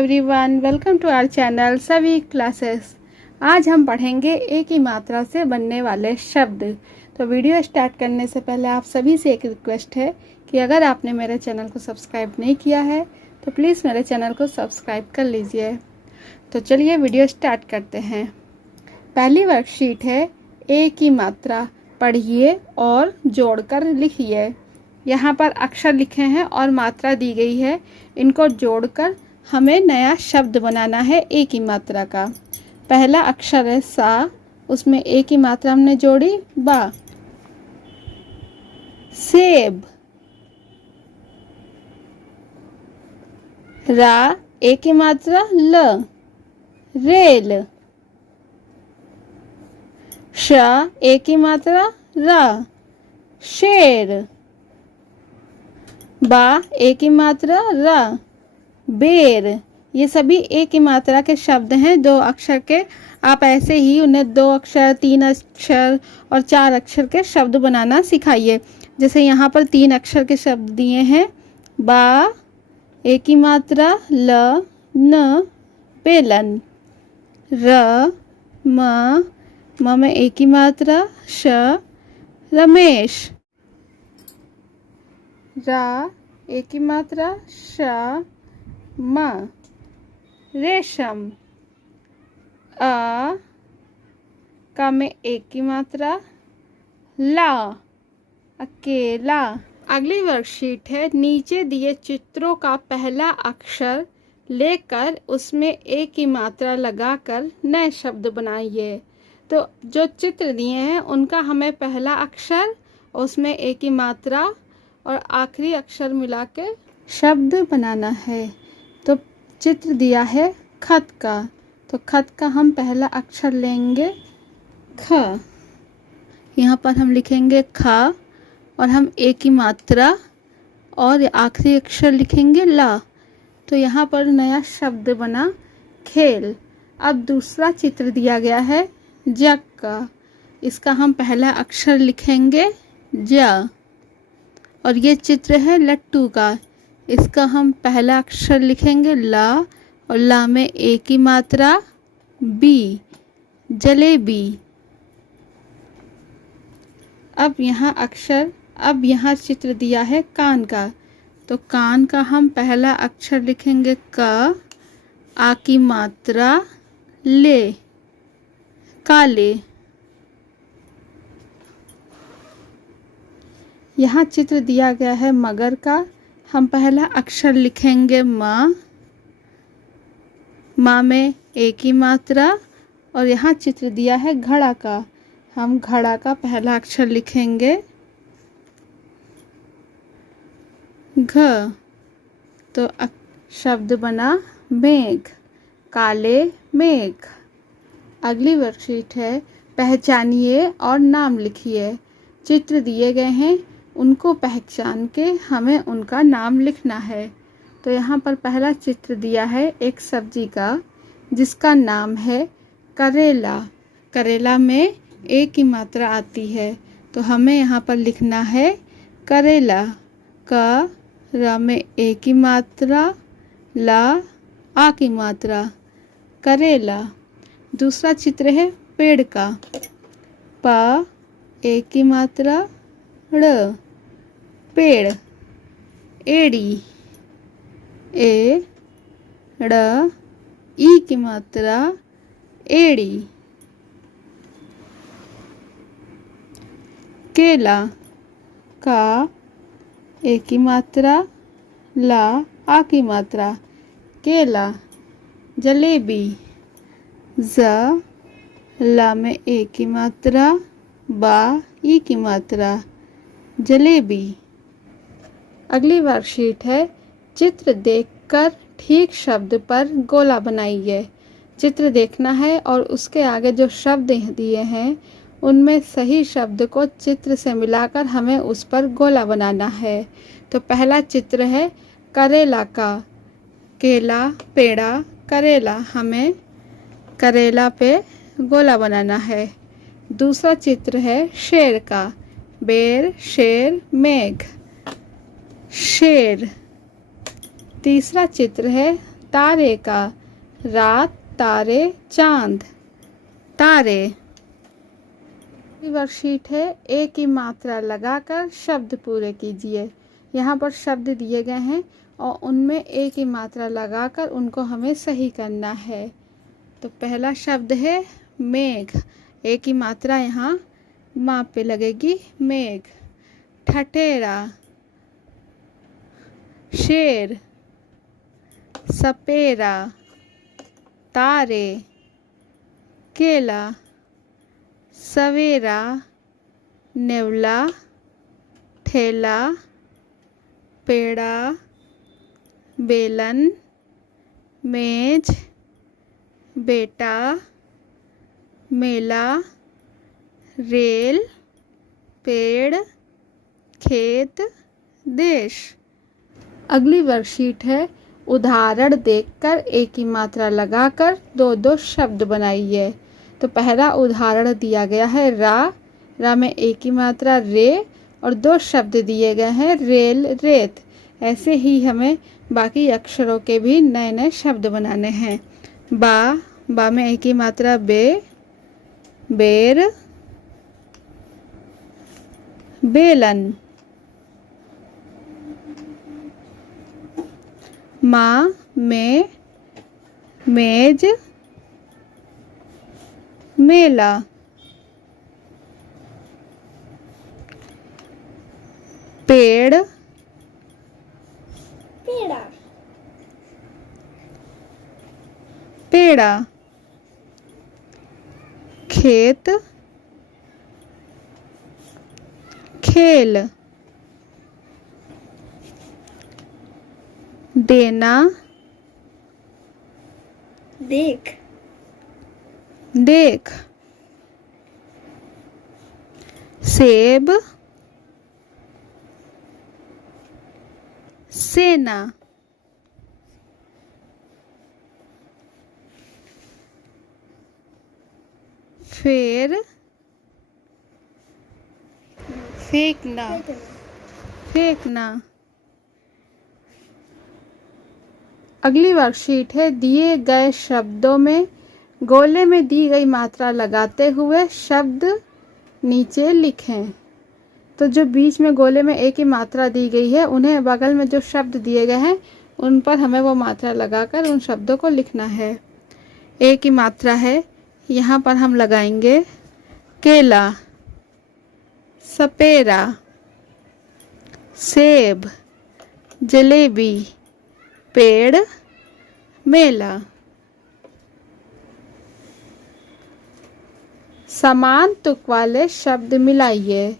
Everyone, welcome to our channel सभी classes. आज हम पढ़ेंगे ए की मात्रा से बनने वाले शब्द। तो वीडियो स्टार्ट करने से पहले आप सभी से एक रिक्वेस्ट है कि अगर आपने मेरे चैनल को सब्सक्राइब नहीं किया है तो प्लीज़ मेरे चैनल को सब्सक्राइब कर लीजिए। तो चलिए वीडियो स्टार्ट करते हैं। पहली वर्कशीट है ए की मात्रा, पढ़िए और जोड़कर लिखिए। यहाँ पर अक्षर लिखे हैं और मात्रा दी गई है, इनको जोड़कर हमें नया शब्द बनाना है ए की मात्रा का। पहला अक्षर है सा, उसमें ए की मात्रा हमने जोड़ी बा। सेब। रा, ए की मात्रा ल, रेल। श, ए की मात्रा रा, शेर। बा, ए की मात्रा रा, बेर। ये सभी ए की मात्रा के शब्द हैं, दो अक्षर के। आप ऐसे ही उन्हें दो अक्षर, तीन अक्षर और चार अक्षर के शब्द बनाना सिखाइए। जैसे यहाँ पर तीन अक्षर के शब्द दिए हैं, बा, ए की मात्रा ल, न, बेलन। र, म में ए की मात्रा श, रमेश। रा, ए की मात्रा श, म, रेशम। अ, का में एक की मात्रा ला, अकेला। अगली वर्कशीट है, नीचे दिए चित्रों का पहला अक्षर लेकर उसमें ए की मात्रा लगाकर नए शब्द बनाइए। तो जो चित्र दिए हैं उनका हमें पहला अक्षर, उसमें ए की मात्रा और आखिरी अक्षर मिला के शब्द बनाना है। तो चित्र दिया है खत का, तो खत का हम पहला अक्षर लेंगे ख। यहाँ पर हम लिखेंगे ख और हम ए की मात्रा और आखिरी अक्षर लिखेंगे ला। तो यहाँ पर नया शब्द बना खेल। अब दूसरा चित्र दिया गया है जग का, इसका हम पहला अक्षर लिखेंगे ज। और ये चित्र है लट्टू का, इसका हम पहला अक्षर लिखेंगे ला और ला में ए की मात्रा बी, जलेबी। अब यहाँ चित्र दिया है कान का, तो कान का हम पहला अक्षर लिखेंगे क, आ की मात्रा ले, काले। यहाँ चित्र दिया गया है मगर का, हम पहला अक्षर लिखेंगे माँ, माँ में ए की मात्रा। और यहाँ चित्र दिया है घड़ा का, हम घड़ा का पहला अक्षर लिखेंगे घ। तो शब्द बना मेघ, काले मेघ। अगली वर्कशीट है, पहचानिए और नाम लिखिए। चित्र दिए गए हैं, उनको पहचान के हमें उनका नाम लिखना है। तो यहाँ पर पहला चित्र दिया है एक सब्जी का, जिसका नाम है करेला। करेला में ए की मात्रा आती है, तो हमें यहाँ पर लिखना है करेला। क, र में ए की मात्रा, ला, आ की मात्रा, करेला। दूसरा चित्र है पेड़ का, प, ए की मात्रा ड़, पेड़। एड़ी, ए, ड़, ई की मात्रा एड़ी। केला, का, ए की मात्रा ला, आ की मात्रा, केला। जलेबी, ज, ला में ए की मात्रा, बा, ई की मात्रा, जलेबी। अगली वर्कशीट है, चित्र देखकर ठीक शब्द पर गोला बनाइए। चित्र देखना है और उसके आगे जो शब्द दिए हैं उनमें सही शब्द को चित्र से मिलाकर हमें उस पर गोला बनाना है। तो पहला चित्र है करेला का, केला, पेड़ा, करेला। हमें करेला पे गोला बनाना है। दूसरा चित्र है शेर का, बेर, शेर, मेघ, शेर। तीसरा चित्र है तारे का, रात, तारे, चांद, तारे। वर्कशीट है, एक ही मात्रा लगाकर शब्द पूरे कीजिए। यहाँ पर शब्द दिए गए हैं और उनमें एक ही मात्रा लगाकर उनको हमें सही करना है। तो पहला शब्द है मेघ, एक ही मात्रा यहाँ माँ पे लगेगी, मेघ। ठठेरा, शेर, सपेरा, तारे, केला, सवेरा, नेवला, ठेला, पेड़ा, बेलन, मेज, बेटा, मेला, रेल, पेड़, खेत, देश। अगली वर्कशीट है, उदाहरण देखकर एक ही मात्रा लगाकर दो दो शब्द बनाइए। तो पहला उदाहरण दिया गया है रा में एक ही मात्रा रे और दो शब्द दिए गए हैं रेल, रेत। ऐसे ही हमें बाकी अक्षरों के भी नए नए शब्द बनाने हैं। बा में एक ही मात्रा बे, बेर, बेलन। माँ में मेज, मेला। पेड़, पेड़ा, पेड़ा। खेत, खेल। देना, देख, देख। सेब, सेना। फेर, फेंकना, फेंकना। अगली वर्कशीट है, दिए गए शब्दों में गोले में दी गई मात्रा लगाते हुए शब्द नीचे लिखें। तो जो बीच में गोले में एक ही मात्रा दी गई है, उन्हें बगल में जो शब्द दिए गए हैं उन पर हमें वो मात्रा लगाकर उन शब्दों को लिखना है। एक ही मात्रा है, यहाँ पर हम लगाएंगे केला, सपेरा, सेब, जलेबी, पेड़, मेला। समान तुक वाले शब्द मिलाइए।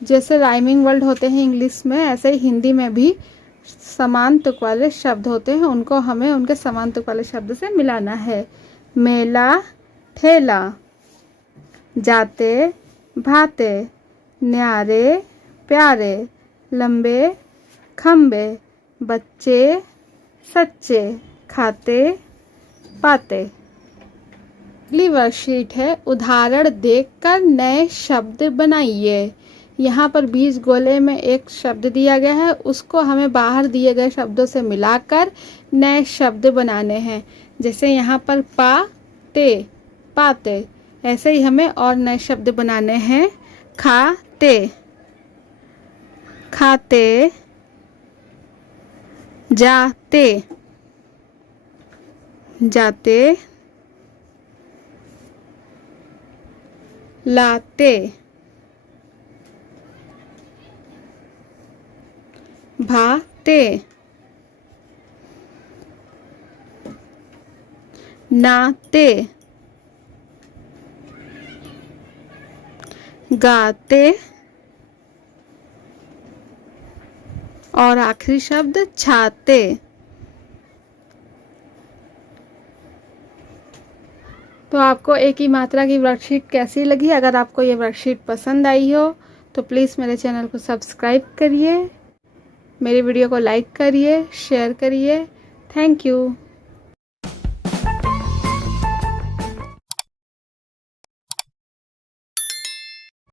जैसे राइमिंग वर्ड होते हैं इंग्लिश में, ऐसे ही हिंदी में भी समान तुक वाले शब्द होते हैं, उनको हमें उनके समान तुक वाले शब्द से मिलाना है। मेला, ठेला, जाते, भाते, न्यारे, प्यारे, लंबे, खम्बे, बच्चे, सच्चे, खाते, पाते। अगली वर्कशीट है, उदाहरण देखकर नए शब्द बनाइए। यहाँ पर बीच गोले में एक शब्द दिया गया है, उसको हमें बाहर दिए गए शब्दों से मिलाकर नए शब्द बनाने हैं। जैसे यहाँ पर पाते, पाते। ऐसे ही हमें और नए शब्द बनाने हैं। खाते, खाते, जाते, जाते, लाते, भाते, नाते, गाते और आखिरी शब्द छाते। तो आपको एक ही मात्रा की वर्कशीट कैसी लगी? अगर आपको ये वर्कशीट पसंद आई हो तो प्लीज़ मेरे चैनल को सब्सक्राइब करिए, मेरी वीडियो को लाइक करिए, शेयर करिए। Thank you.